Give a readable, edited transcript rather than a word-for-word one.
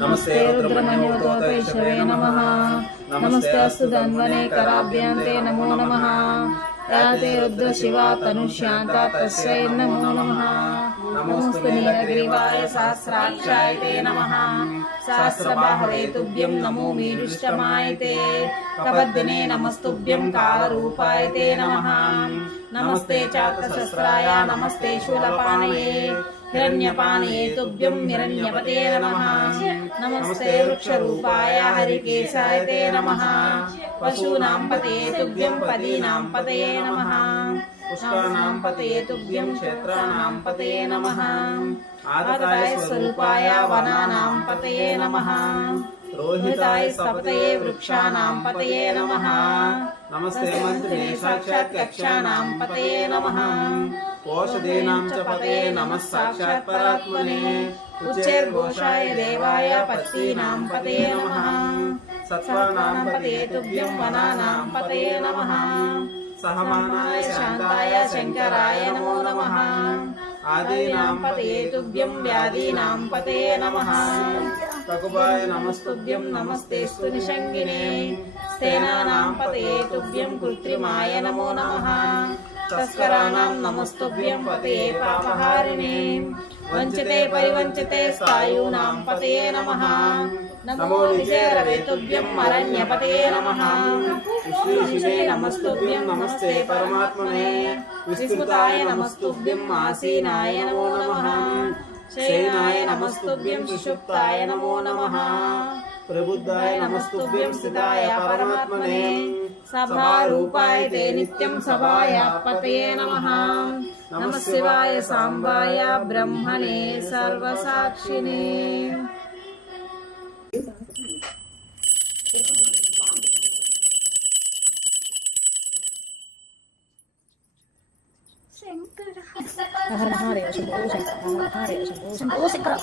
नमस्ते रुद्रमन्योतोपैषवे नमः नमस्ते अस्तु धन्वने कराभ्यन्ते नमो नमः याते रुद्रशिवा तनुष्यान्ता तस्यै नमो नमः नमोऽस्तु नीलग्रीवाय सहस्राक्षाय ते नमः सहस्रबाहवे तुभ्यं नमो मीडुष्टमाय ते कपद्दिने नमस्तुभ्यं कालरूपाय ते नमः नमस्ते चात्रशस्त्राय नमस्ते शूलपाणये हिरण्यपाणये तुभ्यं हिरण्यपते नमः नमस्ते वृक्षरूपाय हरिकेशाय ते नमः पशूनां पतये तुभ्यं पदीनां पतये नमः पुष्पाणां पतये तुभ्यं क्षेत्राणां पतये नमः आदताय स्वरूपाय वनानां पतये नमः रोहिताय सपतये वृक्षाणां पतये नमः नमस्ते मन्त्रिणे साक्षात् कक्षाणां पतये नमः ओषधीनां च पतये नमः साक्षात् परात्मने उच्चैर्घोषाय देवाय पत्नीनां पतये नमः सत्त्वानां पतये तुभ्यं वनानां पतये नमः सहमानाय शान्ताय शङ्कराय नमो नमः आदीनां पतये तुभ्यं व्याधीनां पतये नमः ककुबाय नमस्तुभ्यं नमस्तेऽस्तु निषङ्गिने स्तेनानां पतये तुभ्यं कृत्रिमाय नमो नमः तस्कराणां नमस्तुभ्यं पतये पापहारिणे वञ्चिते परिवञ्चिते स्थायूनां पतये नमः नमो विजयरवे तुभ्यं अरण्यपतये नमः श्रीशिवे नमस्तुभ्यं नमस्ते परमात्मने विस्तृताय नमस्तुभ्यं आसीनाय नमो नमः शयनाय नमस्तुभ्यं सुषुप्ताय नमो नमः प्रबुद्धाय नमस्तुभ्यं स्थिताय परमात्मने सभारूपाय ते नित्यं सभाय पतये नमः नमः शिवाय सांबाय ब्रह्मणे सर्वसाक्षिणे हर हर महादेव शंभो शंकर हर हर महादेव शंभो शंकर